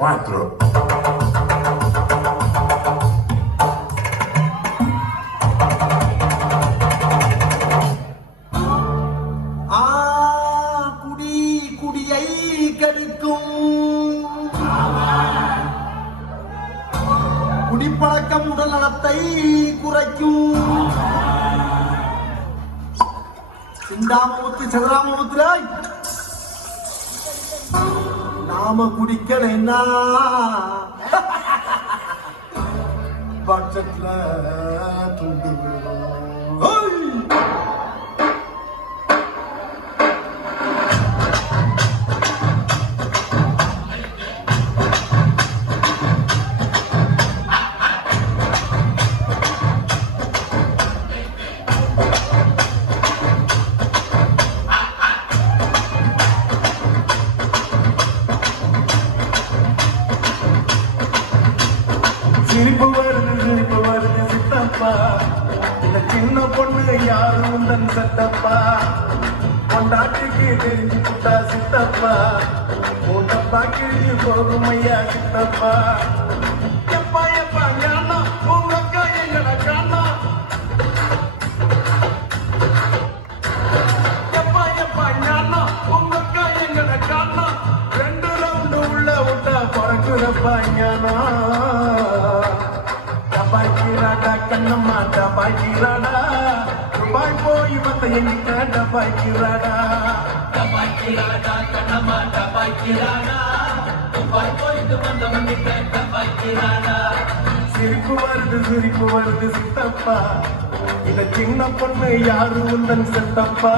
4. குடியை கெடுக்கும் குடிப்பழக்கம் உடல் நலத்தை குறைக்கும். சிந்தாமூத்து சதுராமூத்துல நாம குடிக்கலைன்னா பட்சத்துல துண்டு சிரிப்பு வருது சித்தப்பா, இந்த சின்ன பொண்ணு யாரும் உந்தன் சத்தப்பா, கொண்டாட்டிக்கு தெரிஞ்சு புட்டா சித்தப்பா, உண்டப்பா கிழிஞ்சு போகும் ஐயா சித்தப்பா. எப்பா எப்பா ஞானா உங்க அக்கா எங்கட காணா, எப்பா எப்பா ஞானா உங்க அக்கா எங்கட காணா, 2 ரவுண்டு உள்ள விட்டா பறக்குறப்பா ஞானா. டபாய்க்கிறாடா கண்ணம்மா டபாய்க்கிறாடா, துபாய் போய் வந்த எங்கிட்ட டபாய்க்கிறாடா. டபாய்க்கிறாடா கண்ணம்மா டபாய்க்கிறாடா, துபாய் போயிட்டு வந்தவங்கிட்ட டபாய்க்கிறாடா. சிரிப்பு வருது சித்தப்பா, இந்த சின்ன பொண்ணு யாரு உந்தன் செத்தப்பா.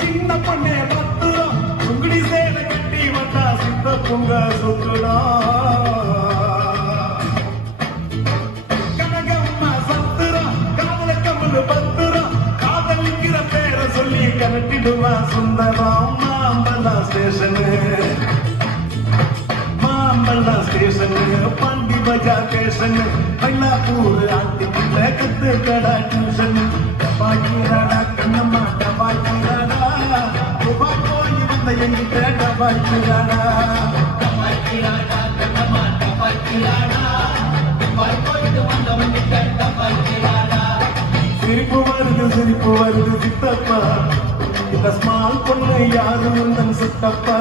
சின்ன பொண்ணே பத்துரும் உங்கடி சேலை கட்டி வந்தா சித்த பொங்க சுத்துலாம். கனகம்மா சத்துரும் காதல கம்மலு பத்துரும், காதலிக்கிற பேரை சொல்லி கனட்டிடுவா சுந்தரம். மாம்பழம் ஸ்டேஷனு பாண்டி பஜார் ஸ்டேஷனு, மயிலாப்பூர் ஆட்டுக்குள்ள கத்து கடா டியூஷன். டபாய்க்கிறாடா கண்ணம்மா டபாய்க்கிறாடா, துபாய் போய் வந்த எங்கிட்ட டபாய்க்கிறாடா. டபாய்க்கிறாடா கண்ணம்மா டபாய்க்கிறாடா, துபாய் போயிட்டு வந்தவங்கிட்ட டபாய்க்கிறாடா. சிரிப்பு வருது சித்தப்பா, இந்த ஸ்மால் பொண்ணு யாரு உந்தன் சித்தப்பா.